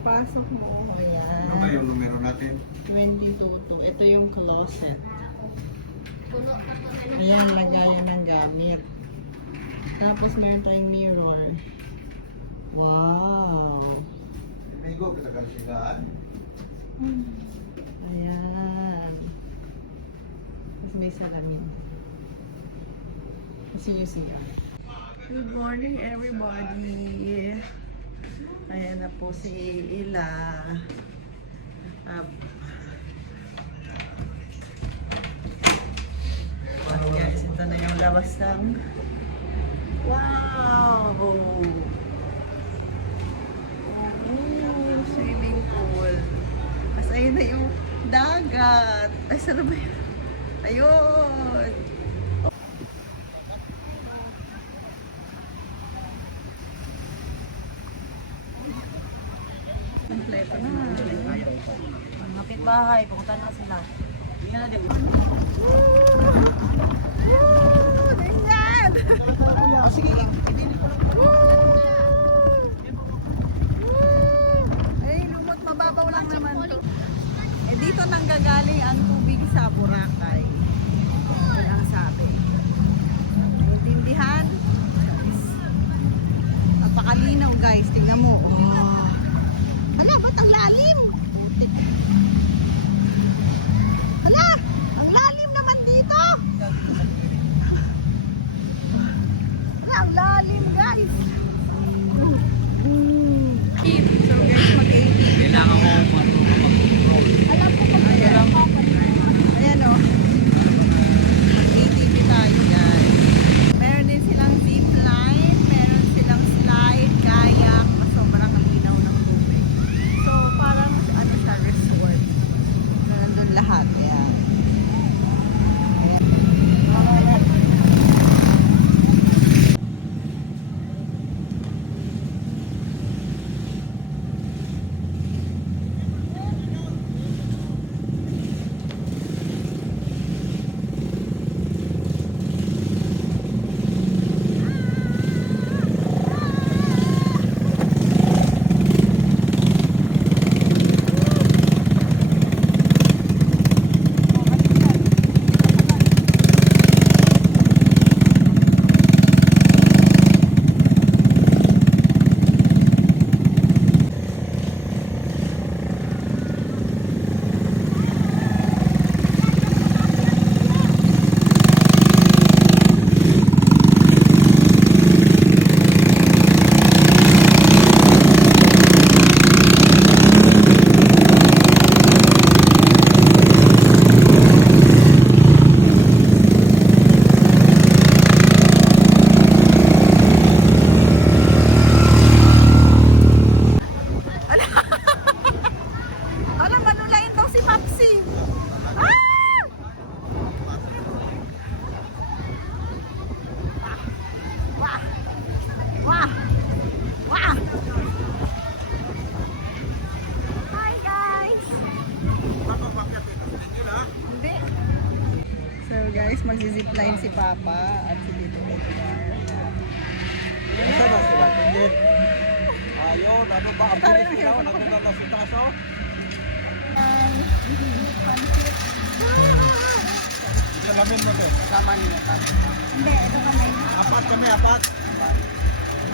Pagpasok mo, Ano ba ayan. yung numero natin? 22. Ito yung closet. Ayan, lagayan ng gamit. Tapos meron tayong mirror. Wow! Migo, kita kan sigaan. Ayan. Tapos may salamin. See you, see you. Good morning, everybody. Ayan na po si Ila. Guys, ito na yung labas ng wow! Swimming pool. Tapos ayun na yung dagat. Ay, saan ba yun? Ayun! Kompleto na. Ang kapitbahay, pupunta na sila. Hindi na din. Tingnan! Sige, Ay, lumot, mababaw lang naman to. Eh, dito nanggagaling ang tubig sa Boracay. Yun ang sabi. Intindihan? Napakalinaw, guys. Tingnan mo. Oh. Hala, ba't ang lalim? Hala, ang lalim naman dito. Hala, ang lalim, guys. So, guys, mag-ATV. kailangan mo mag-control. Alam ko pag ayan o. Mag-ATV tayo, guys. Meron din silang zip line, meron silang slide, kayak, sobrang linaw ng tubig. So, parang ano siya, resort. Nandun lahat, yan. Alam, manulain daw si Papsi. Ah! Wah! Wah! Wah! Hi, guys! Hindi. So, guys, magzizipline si Papa at si Tito Edgar. Asa na sila? Tindit. Ayun, ano ba? Ang Tayo bilis ng sila hirap. nagdala sa taas, oh. Ilamin mo, te. Kasama niyo. Hindi, ito kami. Apat kami, apat.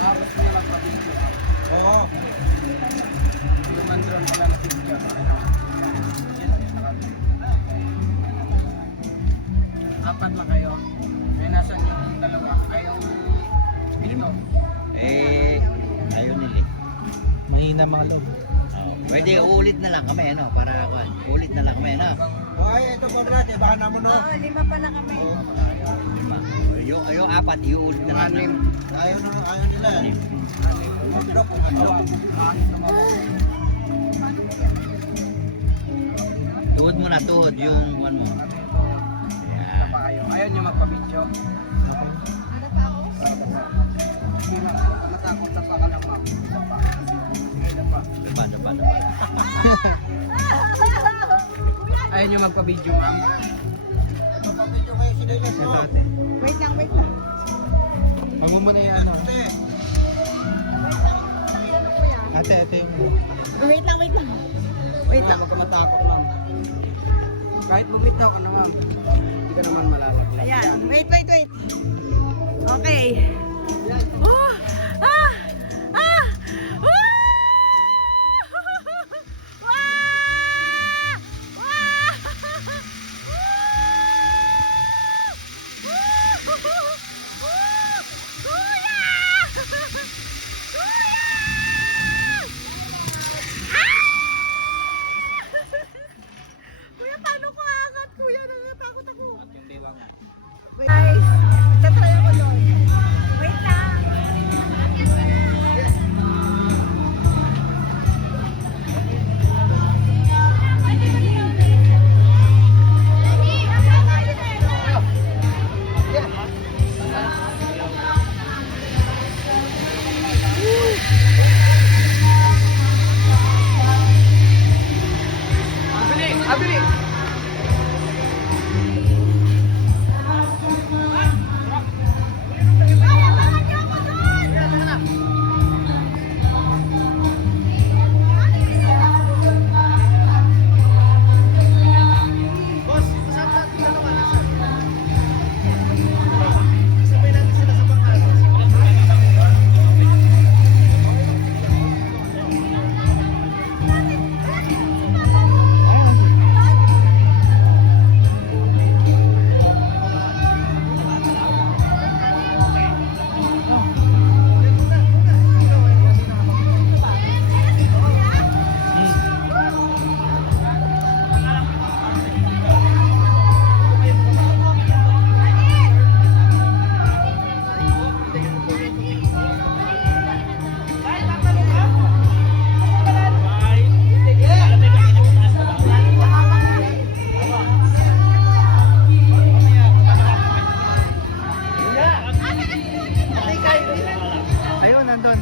Tapos nila mag-video. Oo. Lumandron pala na video. Apat lang kayo. May nasa yung dalawa. Ayaw dito. Ayaw nila. Mahina mga loob. Pwede ulit na lang kami, ano, para ulit na lang kami, ano. Ay, ito pa brad, ibahan mo, no? Oo, 5 pa na kami. Yung apat, iulit na lang. Ayaw nila. Drop ang ano. Tuhod mo na, tuhod, yung ano mo. Ayaw niyo magpa-video. Matakot sa pa ka lang, ma'am. Depan. Ayaw niyo magpa-video, ma'am. Ito pa video kayo sinilas mo. Wait lang, wait lang. Wag mo muna yung ano. Te, Ate, ito yung... Wait lang, wait lang. Wait lang. Huwag ka matakot, ma'am. Kahit bumitaw ka na, ma'am, hindi ka naman malalaglag. Ayan. Wait. Okay. Oh! Ah! Ah! Woo! Wah! Wah! Kuya! Kuya, paano ko aangat? Kuya, natatakot ako. Hindi lang. Guys, tatry ako doon. Wait lang. Abili! Ayun, nandun.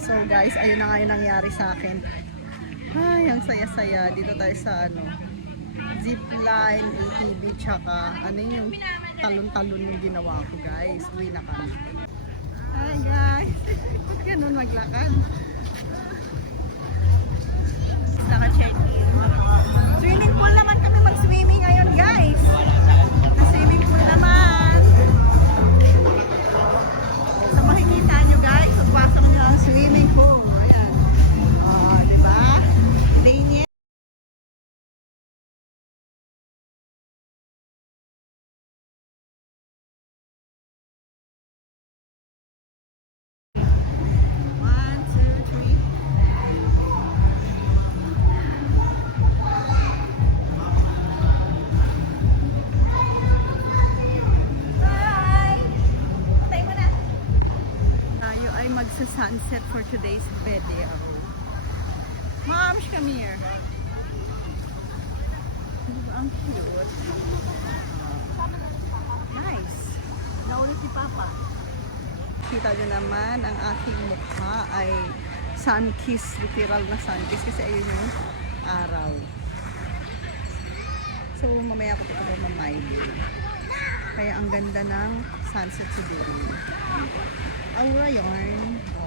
So guys, ayun na nga yung nangyari sa akin. Ay, ang saya-saya. Dito tayo sa zipline, ATV, tsaka yung talon-talon yung ginawa ko guys. Uwi na kami. Hi guys. Ba't ganun maglakad? Naka-check-in. Swimming pool naman kami mag-swimming ngayon guys. Na-swimming pool naman. So makikita nyo guys, pagpasok nyo ang swimming pool. Ayan. Diba? Daniel. One, two, three. Bye! Patay mo na. Tayo ay magsa-sunset for today's video. Moms, come here. Diba ang cute? Nice. Naulit si Papa. Kita nyo naman, ang aking mukha ay sun-kiss, literal na sun-kiss kasi ayun yung araw. So mamaya ko ito mamay. Kaya ang ganda ng sunset today. Aura yarn.